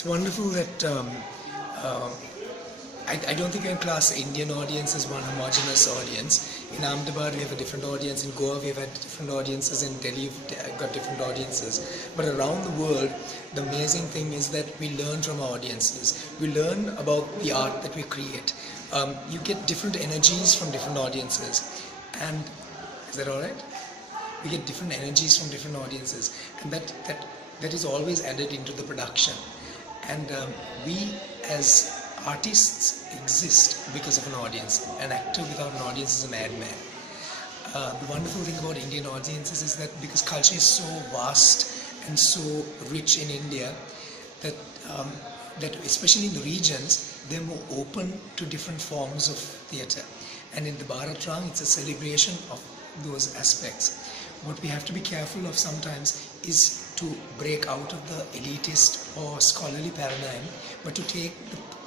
It's wonderful that um, I don't think we can class the Indian audience as one homogeneous audience. In Ahmedabad we have a different audience, in Goa we have had different audiences, in Delhi we've got different audiences. But around the world, the amazing thing is that we learn from our audiences. We learn about the art that we create. You get different energies from different audiences. And is that alright? We get different energies from different audiences. And that is always added into the production. And we as artists exist because of an audience. An actor without an audience is a madman. The wonderful thing about Indian audiences is that because culture is so vast and so rich in India, that especially in the regions, they're more open to different forms of theatre. And in the Bharat Rang, it's a celebration of those aspects. What we have to be careful of sometimes is to break out of the elitist or scholarly paradigm, but to take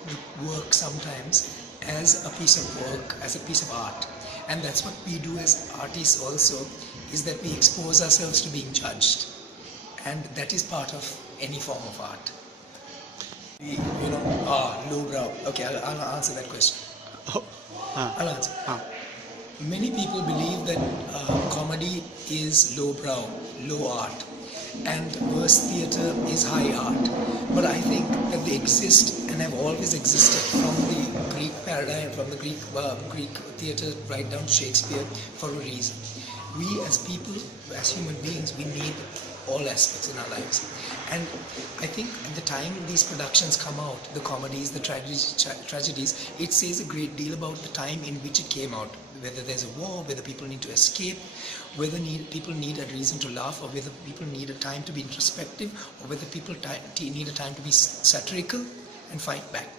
the work sometimes as a piece of work, as a piece of art. And that's what we do as artists also, is that we expose ourselves to being judged. And that is part of any form of art. Lowbrow. Okay, I'll answer that question. I'll answer. Many people believe that comedy is lowbrow, low art, and verse theatre is high art. But I think that they exist and have always existed from the Greek paradigm, from the Greek theatre right down to Shakespeare for a reason. We as people, as human beings, we need all aspects in our lives. And I think at the time these productions come out, the comedies, the tragedies, it says a great deal about the time in which it came out. Whether there's a war, whether people need to escape, whether people need a reason to laugh, or whether people need a time to be introspective, or whether people need a time to be satirical and fight back.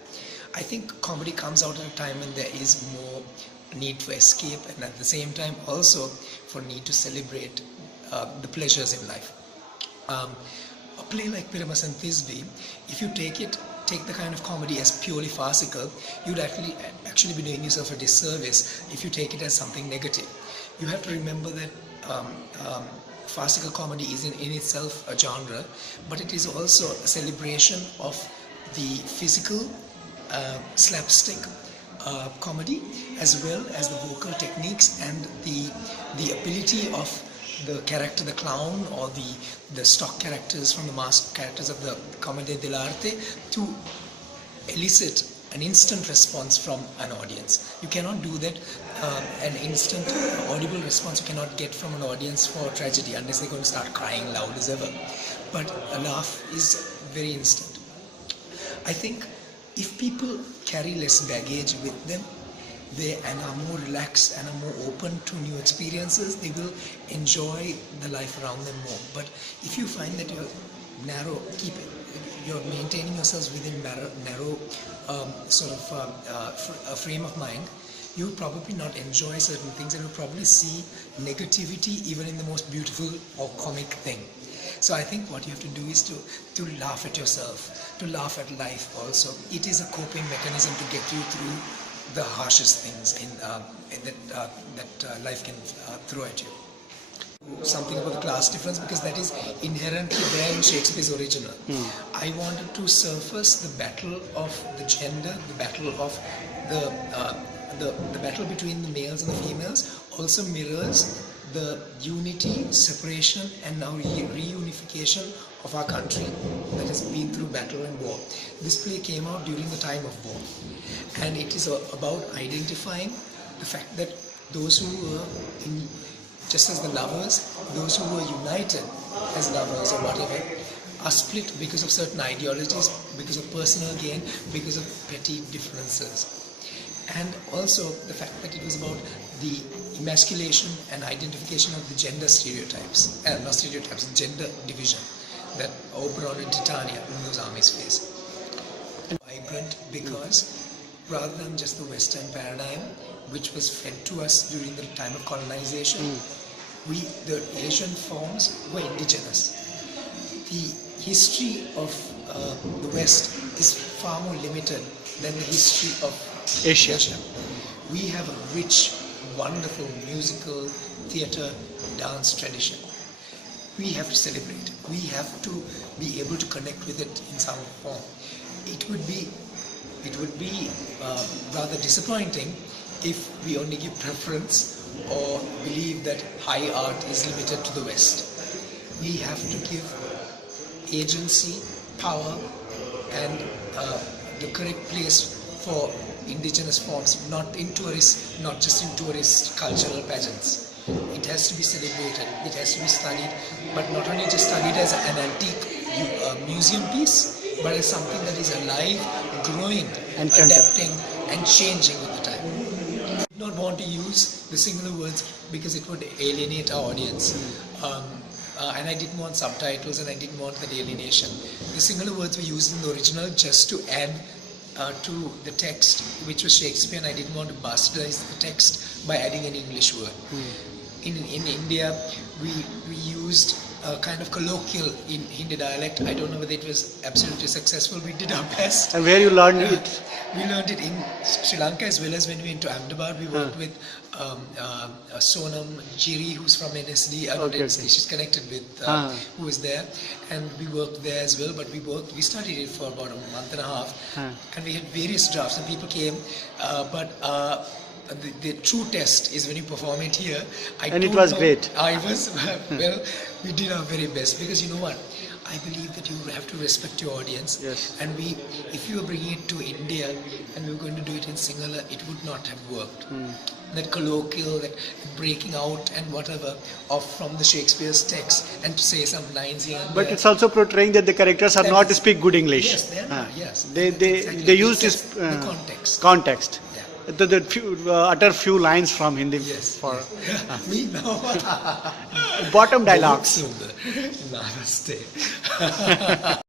I think comedy comes out at a time when there is more need for escape, and at the same time also for need to celebrate the pleasures in life. A play like Piramas and Thisbe, if you take the kind of comedy as purely farcical, you'd actually be doing yourself a disservice if you take it as something negative. You have to remember that farcical comedy is in itself a genre, but it is also a celebration of the physical slapstick comedy, as well as the vocal techniques and the ability of the character, the clown, or the stock characters from the masked characters of the Commedia dell'arte to elicit an instant response from an audience. You cannot do that, an instant audible response you cannot get from an audience for tragedy unless they're going to start crying loud as ever. But a laugh is very instant. I think if people carry less baggage with them, and are more relaxed and are more open to new experiences, they will enjoy the life around them more. But if you find that you're maintaining yourselves within narrow a frame of mind, you'll probably not enjoy certain things, and you'll probably see negativity even in the most beautiful or comic thing. So I think what you have to do is to laugh at yourself, to laugh at life also. It is a coping mechanism to get you through the harshest things that life can throw at you. Something about the class difference, because that is inherently there in Shakespeare's original. I wanted to surface the battle of the gender, the battle of the battle between the males and the females also mirrors the unity, separation, and now reunification of our country that has been through battle and war. This play came out during the time of war, and it is about identifying the fact that those who were just as the lovers, those who were united as lovers or whatever, are split because of certain ideologies, because of personal gain, because of petty differences. And also the fact that it was about the emasculation and identification of the gender stereotypes, not stereotypes, gender division that Oberon and Titania in those armies face. And vibrant because rather than just the Western paradigm, which was fed to us during the time of colonization, the Asian forms were indigenous. The history of the West is far more limited than the history of Asia. We have a rich, wonderful musical, theatre, dance tradition. We have to celebrate. We have to be able to connect with it in some form. it would be rather disappointing if we only give preference or believe that high art is limited to the West. We have to give agency, power, and the correct place for indigenous forms, not just in tourist cultural pageants. It has to be celebrated, it has to be studied, but not only just studied as an antique museum piece, but as something that is alive, growing, and adapting, and changing with the time. I do not want to use the singular words because it would alienate our audience. And I didn't want subtitles, and I didn't want that alienation. The singular words were used in the original just to add to the text, which was Shakespeare, and I didn't want to bastardize the text by adding an English word. In India, we used a kind of colloquial in Hindi dialect. I don't know whether it was absolutely successful. We did our best. And where you learned it? We learned it in Sri Lanka, as well as when we went to Ahmedabad. We worked with Sonam Jiri, who's from NSD. She's connected with who is there, and we worked there as well. But we studied it for about a month and a half, and we had various drafts, and people came. The true test is when you perform it here. And it was great. I was well. We did our very best, because you know what? I believe that you have to respect your audience. Yes. And if you were bringing it to India and we were going to do it in Sinhala, it would not have worked. That colloquial, that breaking out and whatever from the Shakespeare's text, and to say some lines here. But it's also portraying that the characters are not to speak good English. Yes, they are. Yes. They use this the context. Yeah. The utter few lines from Hindi. Yes. For We know. bottom dialogues. Namaste.